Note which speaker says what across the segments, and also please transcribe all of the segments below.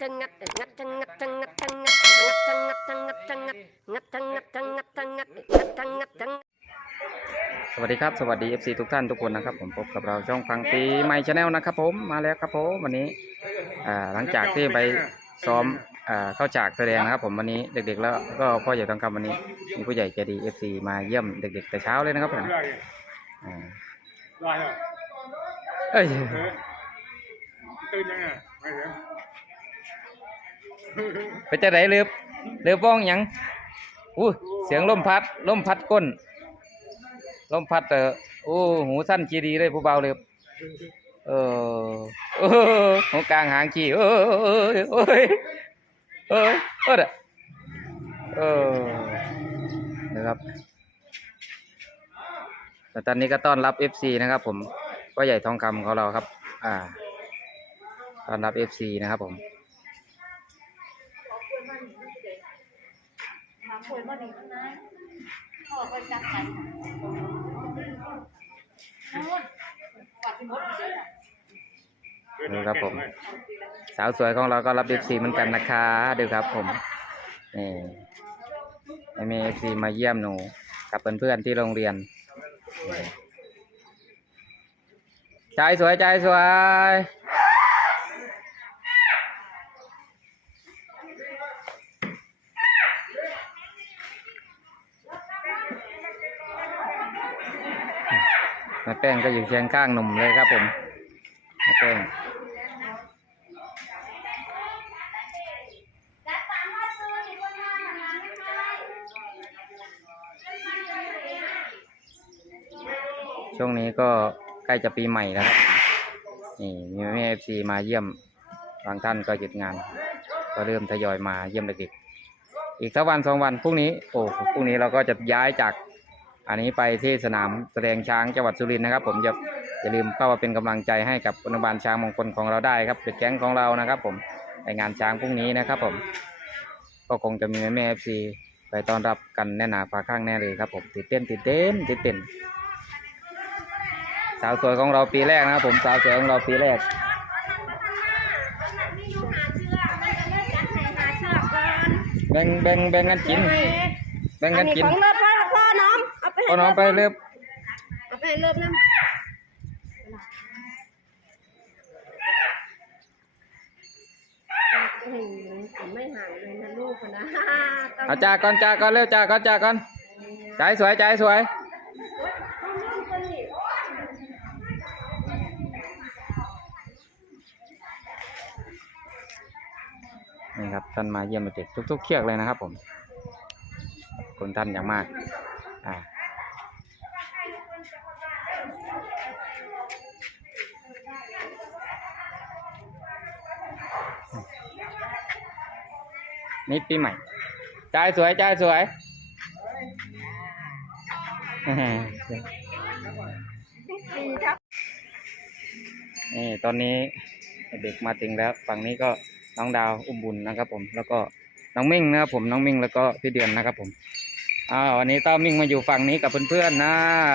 Speaker 1: ทั้งงัดงัดทั้งงัดทั้งงัดทั้งงัดงัดทั้งงัดทั้งงัดทั้งงัดงัดทั้งงัดทั้งงัดทั้งงัดงัดทั้งงัดทั้ง
Speaker 2: สวัสดีครับสวัสดี FC ทุกท่านทุกคนนะครับ ผมพบกับเราช่องฟังปีใหม่ชาแนลนะครับ ผมมาแล้วครับผมวันนี้อ่าหลังจากที่ไปซ้อมอ่าเข้าฉากแสดงนะครับ ผมวันนี้เด็กๆ แล้วก็พ่อใหญ่ทองคำวันนี้มีผู้ใหญ่ใจดี FC มาเยี่ยมเด็ก ๆ แต่เช้าเลยนะครับผมอ่า
Speaker 3: ได้เหรอ
Speaker 2: เอ้ย
Speaker 3: เออตื่นยังไงไม่เห็น
Speaker 2: ไปจะไหนเรือเรือบ้องยังอู้เสียงลมพัดลมพัดก้นลมพัดเตอโอ้หูสั้นจีดีเลยผู้เบาเรือเออเออหูกลางหางขี้เออเออเอ้ยเอ้ยเออเด้อเออนะครับแต่ตอนนี้ก็ต้อนรับ FC นะครับ ผมก็ใหญ่ทองคำของเราครับ อ่า ต้อนรับ FC นะครับผม นี่ครับผม สาวสวยของเราก็รับเอฟซีเหมือนกันนะคะดูครับผมนี่ไอเมเอฟซีมาเยี่ยมหนูกับเพื่อนๆที่โรงเรียนนี่ใจสวยใจสวย แม่แป้งก็อยู่เคียงข้างหนุ่มเลยครับผมแม่แป้งช่วงนี้ก็ใกล้จะปีใหม่แล้วครับนี่มีแม่เอฟซีมาเยี่ยม บางท่านก็หยุดงาน ก็เริ่มทยอยมาเยี่ยมเด็กๆอีกสักวันสองวันพรุ่งนี้ โอ้พรุ่งนี้เราก็จะย้ายจาก อันนี้ไปที่สนามแสดงช้างจังหวัดสุรินทร์นะครับ ผมอย่าอย่าลืมเข้ามาเป็นกำลังใจให้กับอนุบาลช้างมงคลของเราได้ครับเป็นแก๊งของเรานะครับ ผมในงานช้างพรุ่งนี้นะครับ ผม ก็คงจะมีแม่แม่เอฟซีไปต้อนรับกันแน่นาฟ้าข้างแน่เลยครับ ผมติดเต้นติดเต้นติดเต้นสาวสวยของเราปีแรกนะครับ ผมสาวสวยของเราปีแรกแบ่งแบ่งแบ่งกันกินแบ่งกันกิน
Speaker 1: ของเลิศพ่อพ่อน้อง เอาไป
Speaker 2: ก็น้องไปเรียบ
Speaker 1: เอาไปเลิศน้ำไม่ห่างเลยนะลูกนะ
Speaker 2: เอาจากก่อนจากก่อนเร็วจากก่อนจากก่อนใจสวยใจสวยนี่ครับท่านมาเยี่ยมเด็กทุก ๆ เชือกเลยนะครับผมขอบคุณท่านอย่างมาก อ่า นี่ปีใหม่ใจายสวยใจายสวยนี่ตอนนี้เด็กมาถึงแล้ว ฝั่งนี้ก็น้องดาวอุ้มบุญนะครับ ผม แล้วก็น้องมิ่งนะครับผมน้องมิ่งแล้วก็พี่เดือนนะครับผมอ่าวันนี้เต้ามิ่งมาอยู่ฝั่งนี้กับเพื่อนๆนะ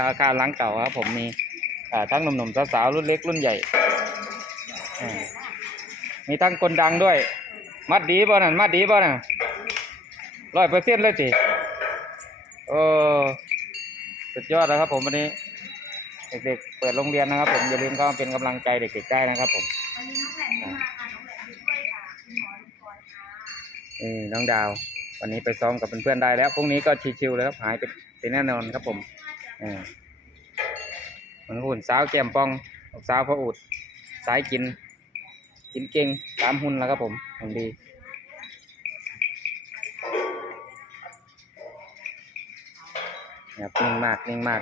Speaker 2: อาคารหลังเก่าครับผมมีทั้งหนุ่มๆสาวๆรุ่นเล็กรุ่นใหญ่ มีทั้งคนดังด้วย มัดดีป่ะนั่นมัดดีป่ะน่ะร้อยเปอร์เซ็นต์เลยจิเออสุดยอดแล้วครับผมวันนี้ เด็กๆเปิดโรงเรียนนะครับ ผมอย่าลืมเข้ามาเป็นกำลังใจเด็กๆได้นะครับ ผมนี่น้องดาว วันนี้ไปซ้อมกับเพื่อนๆได้แล้วพรุ่งนี้ก็ชิวๆเลยครับหายไปเป็นแน่นอนครับผมอ่ามันหุ่นสาวแก้มปองสาวพระอุดสายกิน กินเก่งตามหุ่นแล้วครับผมหุ่นดีครับนิ่งมากนิ่งมาก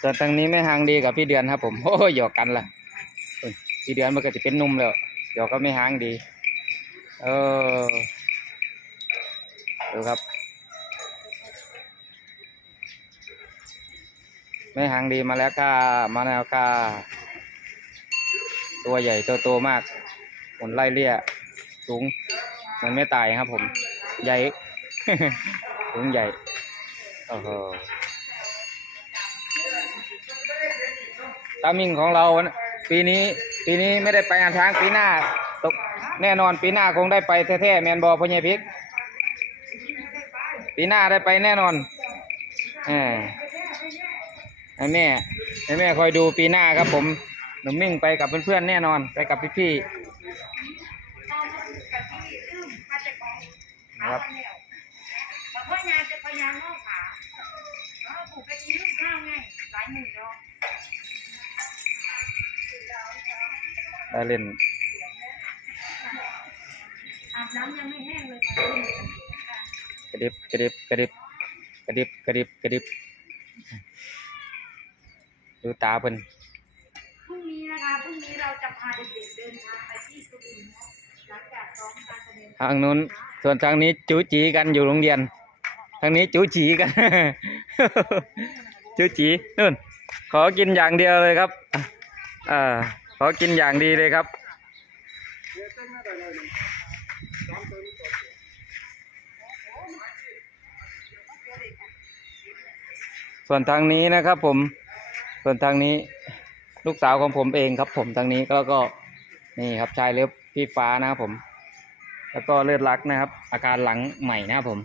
Speaker 2: ส่วนทางนี้ไม่ห่างดีกับพี่เดือนครับ ผมโอ้ยหยอกกันล่ะพี่เดือนมันก็จะเป็นนุ่มแล้วหยอกก็ไม่ห่างดี เออดูครับไม่ห่างดีมาแล้วค่ะมาแล้วค่ะตัวใหญ่ตัวโตมาก ผลไล่เลี่ยสูง มันไม่ตายครับผม ใหญ่ สูงใหญ่ โอ้โหตามิงของเรา ปีนี้ ปีนี้ไม่ได้ไปงานช้างปีหน้าตกแน่นอนปีหน้าคงได้ไปแท้ๆแมนบอพญพิกปีหน้าได้ไปแน่นอนเออให้แม่ให้แม่คอยดูปีหน้าครับผมหนุ่มมิ่งไปกับเพื่อนๆแน่นอน ไปกับพี่ๆ นะครับ
Speaker 4: แต่พ่อยายจะพยายามงอขาแล้วปลูกไปกินลูกข้าวไงหลายหมื่นเนาะ
Speaker 2: ได้เล่น
Speaker 4: อาบน้ำยังไม่แห้งเลย
Speaker 2: กระดิบกระดิบกระดิบกระดิบกระดิบกระดิบดูตาเพิ่น
Speaker 4: พรุ่งนี้นะคะพรุ่งนี้เราจะพาเด็กๆเดินทางไปที่สุรินทร์
Speaker 2: ทางนู้นส่วนทางนี้จูจีกันอยู่โรงเรียน ทางนี้จูจีกัน จูจีนู่น ขอกินอย่างเดียวเลยครับอ่าขอกินอย่างดีเลยครับส่วนทางนี้นะครับผม ส่วนทางนี้ลูกสาวของผมเองครับผมทางนี้ก็ก็นี่ครับชายเล็บ พี่ฟ้านะครับผม แล้วก็เลือดรักนะครับ อาการหลังใหม่นะครับผม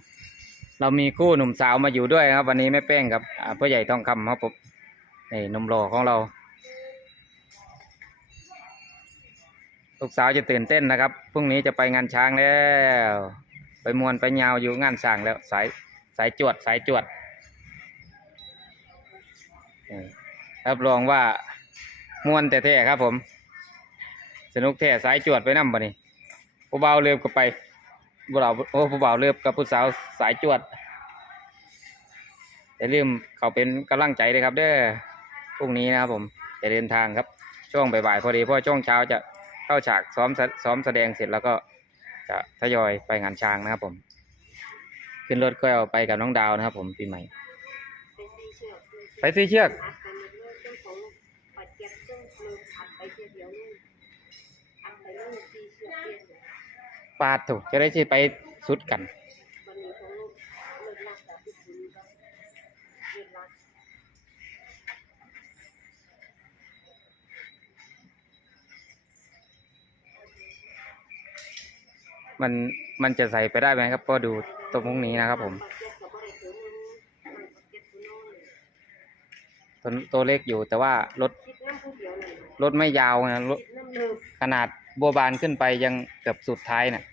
Speaker 2: เรามีคู่หนุ่มสาวมาอยู่ด้วยครับ วันนี้แม่แป้งกับอ่าพ่อใหญ่ทองคำครับผมนี่นมหล่อของเราลูกสาวจะตื่นเต้นนะครับพรุ่งนี้จะไปงานช้างแล้ว ไปมวนไปยาวอยู่งานช้างแล้วสายสายจวดสายจวดรับรองว่ามวนแต่แท้ครับผม สนุกแท้สายจวดไปนั่มบ่นี่ผู้เบาเลือบก็ไปผู้บ่าโอ้ผู้เบาเลือบกับผู้สาวสายจวดอย่าลืมเขาเป็นกำลังใจเลยครับเด้อพรุ่งนี้นะครับผมจะเดินทางครับช่วงบ่ายๆพอดีเพราะช่วงเช้าจะเข้าฉากซ้อมแสซ้อมแสดงเสร็จแล้วก็จะทยอยไปงานช้างนะครับผม ขึ้นรถก็เอาไปกับน้องดาวนะครับผมปีใหม่ ไปซีเชือกา
Speaker 1: ด
Speaker 2: ถูกจะได้ที่ไปสุดกัน มันมันจะใส่ไปได้ไหมครับ ก็ดูตรงพรุ่งนี้นะครับผม
Speaker 1: ตัวเจ็บตัวเล็
Speaker 2: กอยู่แต่ว่ารถรถไม่ยาวนะรถขนาดบัวบานขึ้นไปยังเกือบสุดท้ายน่ะ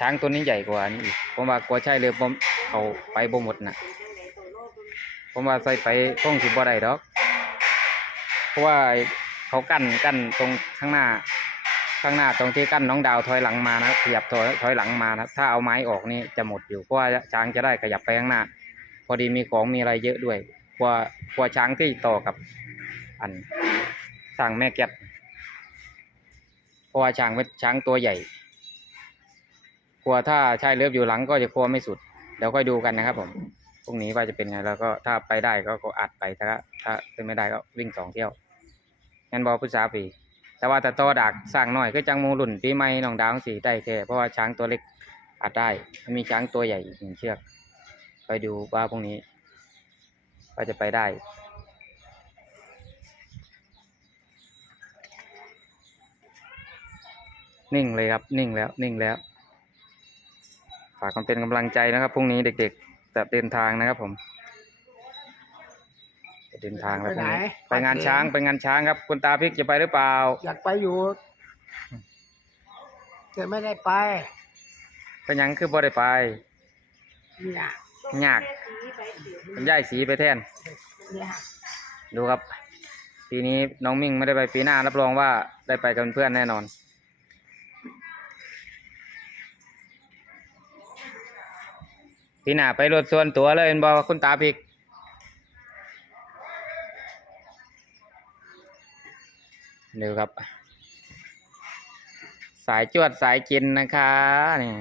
Speaker 2: ช้างตัวนี้ใหญ่กว่านี้อีกผมว่ากลัวใช่เลยผมเขาไปบ่หมดนะผมว่าใส่ไปคงสิบ่ได้ดอก เพราะว่าเขากั้นกั้นตรงข้างหน้า ข้างหน้าตรงที่กั้นน้องดาวถอยหลังมานะขยับถอยถอยหลังมานะถ้าเอาไม้ออกนี่จะหมดอยู่เพราะว่าช้างจะได้ขยับไปข้างหน้า พอดีมีของมีอะไรเยอะด้วยกลัวกลัวช้างที่ต่อกับ อันสร้างแม่แก็บเพราะว่าช้างเป็นช้างตัวใหญ่ กลัวถ้าชายเลือบอยู่หลังก็จะกลัวไม่สุดเดี๋ยวค่อยดูกันนะครับ ผมพรุ่งนี้ว่าจะเป็นไงแล้วก็ถ้าไปได้ก็ก็อัดไปถ้าถ้าเป็นไม่ได้ก็วิ่งสองเที่ยวงั้นบอพุทธาปีแต่ว่าแต่ต่อดักสร้างหน่อยก็จังมูหลุ่นปีใหม่น้องดาวสีได้แค่เพราะว่าช้างตัวเล็กอัดได้มีช้างตัวใหญ่อีกหนึ่งเชือก ไปดูว่าพรุ่งนี้ว่าจะไปได้นิ่งเลยครับ นิ่งแล้ว นิ่งแล้ว ฝากความเป็นกำลังใจนะครับพรุ่งนี้เด็กๆจะเดินทางนะครับผมจะเดินทางแล้วพรุ่งนี้
Speaker 5: ไป
Speaker 2: ไป
Speaker 5: ไหน
Speaker 2: งานช้างไปงานช้างครับ คุณตาพริกจะไปหรือเปล่า
Speaker 5: อยากไปอยู่แต่ไม่ได้ไป
Speaker 2: เป็นหยังคือบ่ได้ไป
Speaker 5: เนี่ย
Speaker 2: ยากเป็นย่ายสีไปแทน
Speaker 5: เนี่ย
Speaker 2: ดูครับ ปีนี้น้องมิ่งไม่ได้ไปปีหน้ารับรองว่าได้ไปกับเพื่อนแน่นอน ปีหน้าไปรถส่วนตัวเลยบอกคุณตาพริกดูครับ สายจวดสายกินนะคะนี่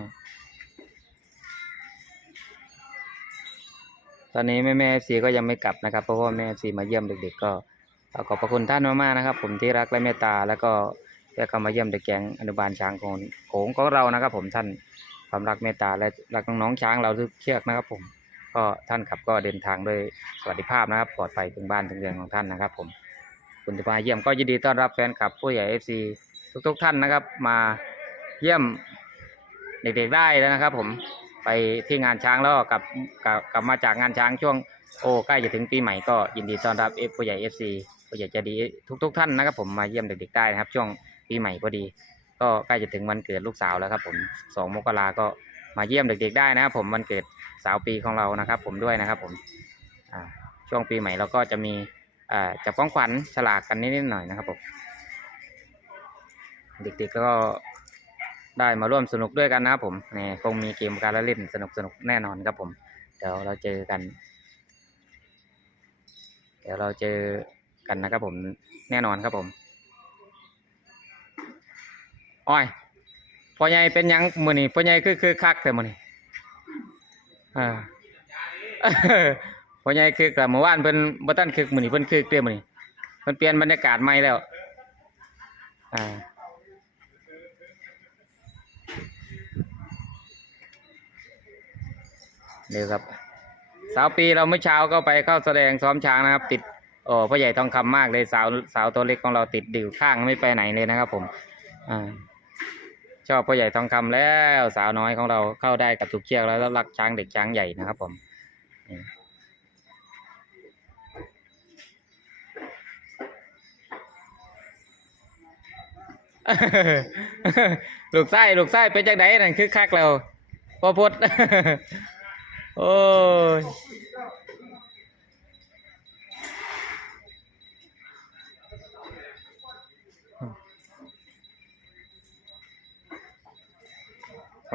Speaker 2: ตอนนี้แม่แม่ซีก็ยังไม่กลับนะครับ เพราะว่าแม่ซีมาเยี่ยมเด็กๆก็ขอบพระคุณท่านมากๆนะครับ ผมที่รักและเมตตาแล้วก็ได้เข้ามาเยี่ยมเด็กแก๊งอนุบาลช้างของโขงของเรานะครับ ผมท่าน ความรักเมตตาและรักน้องๆช้างเราทุกเชือกนะครับ ผม ก็ท่านขับก็เดินทางโดยสวัสดิภาพนะครับปลอดภัยถึงบ้านถึงเรือนของท่านนะครับ ผมคุณที่มาเยี่ยมก็ยินดีต้อนรับแฟนคลับผู้ใหญ่เอฟซีทุก ๆ ท่านนะครับ มาเยี่ยมเด็กๆได้แล้วนะครับ ผมไปที่งานช้างแล้วกลับกลับกลับมาจากงานช้างช่วงโอ้ใกล้จะถึงปีใหม่ก็ยินดีต้อนรับเอฟผู้ใหญ่เอฟซีผู้ใหญ่จะดีทุก ๆ ท่านนะครับ ผมมาเยี่ยมเด็กๆได้นะครับ ช่วงปีใหม่พอดี ก็ใกล้จะถึงวันเกิดลูกสาวแล้วครับผมสองมกราก็มาเยี่ยมเด็กๆได้นะครับผมวันเกิดสาวปีของเรานะครับ ผมด้วยนะครับผมช่วงปีใหม่เราก็จะมีจับของขวัญฉลากกันนิดๆหน่อยนะครับผมเด็กๆก็ได้มาร่วมสนุกด้วยกันนะครับผมนี่คงมีเกมการละเล่นสนุกๆแน่นอนครับผมเดี๋ยวเราเจอกัน เดี๋ยวเราเจอกันนะครับผมแน่นอนครับผม อ้อยพ่อใหญ่เป็นยังมือนี่พ่อใหญ่คือคือคักแต่มือนี่อ่าพ่อใหญ่คือกับเมื่อวานเพิ่นบ่ทันคึกมือนี่เพิ่นคึกเด้อมือนี่เพิ่นเปลี่ยนบรรยากาศใหม่แล้วอ่าเดี๋ยวครับสาวปีเราเมื่อเช้าก็ไปเข้าแสดงซ้อมช้างนะครับ ติดโอ้พ่อใหญ่ทองคำมากเลยสาวสาวตัวเล็กของเราติดดิวข้างไม่ไปไหนเลยนะครับผมอ่า ชอบพ่อใหญ่ทองคำแล้วสาวน้อยของเราเข้าได้กับทุกเชือกแล้วรักช้างเด็กช้างใหญ่นะครับผมลูกไส้ลูกไส้เป็นจังไดนั่นคือคักแล้วพ่อพดโอ้ย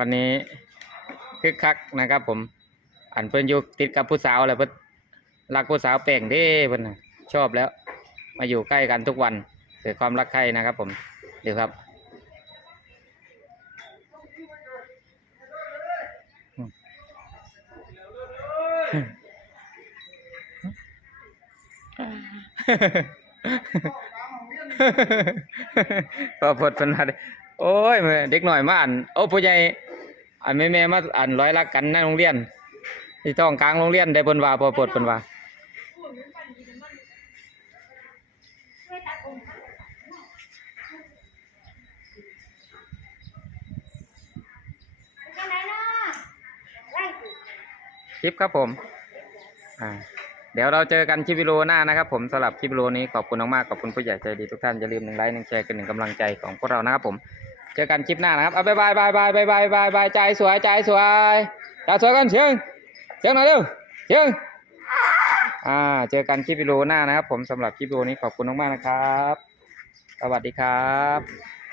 Speaker 2: วันนี้คึกคักนะครับ ผม อันเพิ่นอยู่ติดกับผู้สาวแหละเพิ่นรักผู้สาวแป่งเด้เพิ่นน่ะชอบแล้ว มาอยู่ใกล้กันทุกวันเกิดความรักใคร่นะครับ ผมเดี๋ยวครับก็พดเป็นอะไรโอ้ยเด็กหน่อยมาอ่านโอ้ผู้ใหญ่ อ่านแม่แม่มาอ่านร้อยรักกันในโรงเรียนที่ต้องกลางโรงเรียนได้เพิ่นว่าพอปวดเพิ่นว่าคลิปครับผมอ่าเดี๋ยวเราเจอกันคลิปวิดีโอหน้านะครับผมสำหรับคลิปวิดีโอนี้ขอบคุณมากๆขอบคุณผู้ใหญ่ใจดีทุกท่านอย่าลืมหนึ่งไลค์หนึ่งแชร์กันหนึ่งกำลังใจของพวกเรานะครับผม เจอกันคลิปหน้านะครับ เอาบายบายบายบายบายบายบายบายใจสวยใจสวยใจสวยกันเชียงเชียงหน่อยเร็วเชียงอ่าเจอกันคลิปวิดีโอหน้านะครับ ผมสำหรับคลิปวิดีโอนี้ขอบคุณมากๆนะครับ สวัสดีครับ